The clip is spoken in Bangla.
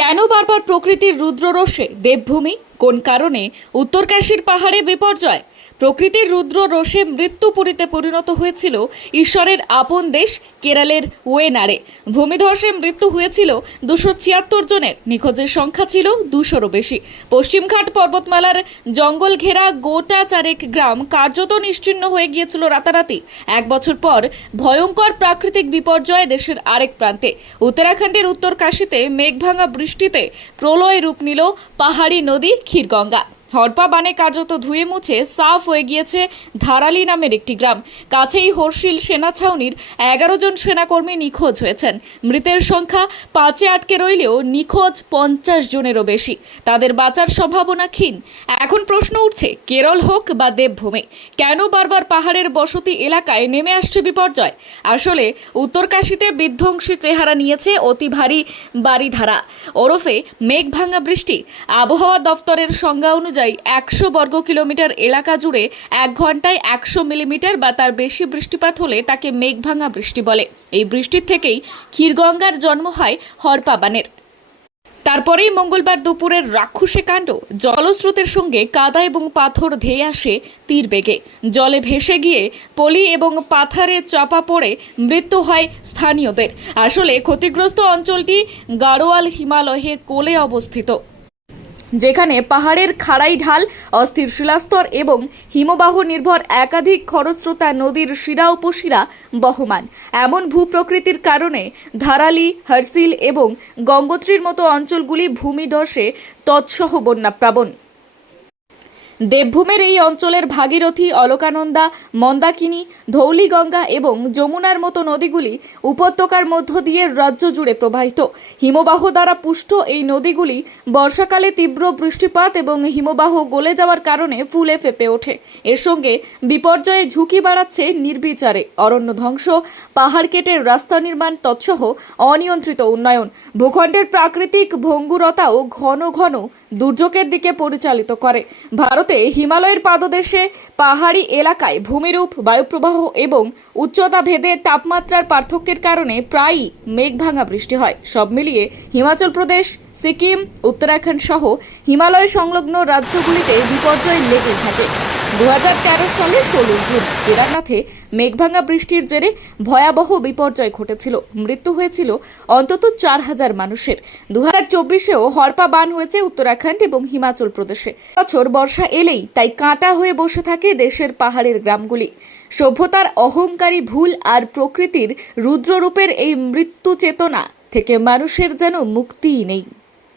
কেন বারবার প্রকৃতির রুদ্ররোষে দেবভূমি? কোন কারণে? উত্তরকাশীর পাহাড়ে বিপর্যয়? প্রকৃতির রুদ্র রোষে মৃত্যুপুরীতে পরিণত হয়েছিল ঈশ্বরের আপন দেশ কেরালের ওয়েনারে। ভূমিধসে মৃত্যু হয়েছিল দুশো ছিয়াত্তর জনের, নিখোঁজের সংখ্যা ছিল দুশোরও বেশি। পশ্চিমঘাট পর্বতমালার জঙ্গল ঘেরা গোটা চারেক গ্রাম কার্যত নিশ্চিহ্ন হয়ে গিয়েছিল রাতারাতি। এক বছর পর ভয়ঙ্কর প্রাকৃতিক বিপর্যয় দেশের আরেক প্রান্তে। উত্তরাখণ্ডের উত্তর কাশীতে মেঘভাঙা বৃষ্টিতে প্রলয় রূপ নিল পাহাড়ি নদী ক্ষীরগঙ্গা। হরপা বানে কার্যত ধুয়ে মুছে সাফ হয়ে গিয়েছে ধারালি নামের একটি গ্রাম। কাছেই হর্ষিল সেনা ছাউনির এগারো জন সেনাকর্মী নিখোঁজ হয়েছেন। মৃতের সংখ্যা পাঁচে আটকে রইলেও নিখোঁজ পঞ্চাশ জনেরও বেশি। তাদের বাঁচার সম্ভাবনা ক্ষীণ। এখন প্রশ্ন উঠছে, কেরল হোক বা দেবভূমি, কেন বারবার পাহাড়ের বসতি এলাকায় নেমে আসছে বিপর্যয়? আসলে উত্তরকাশীতে বিধ্বংসী চেহারা নিয়েছে অতি ভারী বাড়িধারা ওরফে মেঘভাঙা বৃষ্টি। আবহাওয়া দফতরের সংজ্ঞা অনুযায়ী একশো বর্গ কিলোমিটার এলাকা জুড়ে এক ঘন্টায় একশো মিলিমিটার বা তার বেশি বৃষ্টিপাত হলে তাকে মেঘভাঙা বৃষ্টি বলে। এই বৃষ্টির থেকেই ক্ষীরগঙ্গার জন্ম হয় হরপাবানের তারপরেই মঙ্গলবার দুপুরের রাক্ষসে কাণ্ড, জলস্রোতের সঙ্গে কাদা এবং পাথর ধেয়ে আসে তীর বেগে। জলে ভেসে গিয়ে পলি এবং পাথারে চাপা পড়ে মৃত্যু হয় স্থানীয়দের। আসলে ক্ষতিগ্রস্ত অঞ্চলটি গাড়োয়াল হিমালয়ের কোলে অবস্থিত। যেখানে পাহাড়ের খাড়াই ঢাল, অস্থির শিলাস্তর এবং হিমবাহ নির্ভর একাধিক খরস্রোতা, নদীর শিরা উপশিরা বহমান। এমন ভূপ্রকৃতির কারণে ধারালি, হার্সিল এবং গঙ্গোত্রীর মতো অঞ্চলগুলি ভূমিধসে তৎসহ বন্যাপ্লাবন দেবভূমের এই অঞ্চলের ভাগীরথী, অলকানন্দা, মন্দাকিনী, ধৌলিগঙ্গা এবং যমুনার মতো নদীগুলি উপত্যকার মধ্য দিয়ে রাজ্য জুড়ে প্রবাহিত। হিমবাহ দ্বারা পুষ্ট এই নদীগুলি বর্ষাকালে তীব্র বৃষ্টিপাত এবং হিমবাহ গলে যাওয়ার কারণে ফুলে ফেপে ওঠে। এর সঙ্গে বিপর্যয়ে ঝুঁকি বাড়াচ্ছে নির্বিচারে। অরণ্য ধ্বংস, পাহাড় কেটে রাস্তা নির্মাণ তৎসহ অনিয়ন্ত্রিত উন্নয়ন। ভূখণ্ডের প্রাকৃতিক ভঙ্গুরতাও ঘন ঘন দুর্যোগের দিকে পরিচালিত করে। ভারতে হিমালয়ের পাদদেশে পাহাড়ি এলাকায় ভূমিরূপ, বায়ুপ্রবাহ এবং উচ্চতা ভেদে তাপমাত্রার পার্থক্যের কারণে প্রায়ই মেঘভাঙা বৃষ্টি হয়। সব মিলিয়ে হিমাচল প্রদেশ, সিকিম, উত্তরাখণ্ড সহ হিমালয় সংলগ্ন রাজ্যগুলিতে বিপর্যয় লেগে থাকে। দু হাজার তেরো সালে ষোলো জুন কেদারনাথে মেঘভাঙা বৃষ্টির জেরে ভয়াবহ বিপর্যয় ঘটেছিল। মৃত্যু হয়েছিল অন্তত চার হাজার মানুষের। দু হাজার চব্বিশেও হরপা বান হয়েছে উত্তরাখণ্ড এবং হিমাচল প্রদেশে। বছর বর্ষা এলেই তাই কাঁটা হয়ে বসে থাকে দেশের পাহাড়ের গ্রামগুলি। সভ্যতার অহংকারী ভুল আর প্রকৃতির রুদ্ররূপের এই মৃত্যু চেতনা থেকে মানুষের যেন মুক্তিই নেই।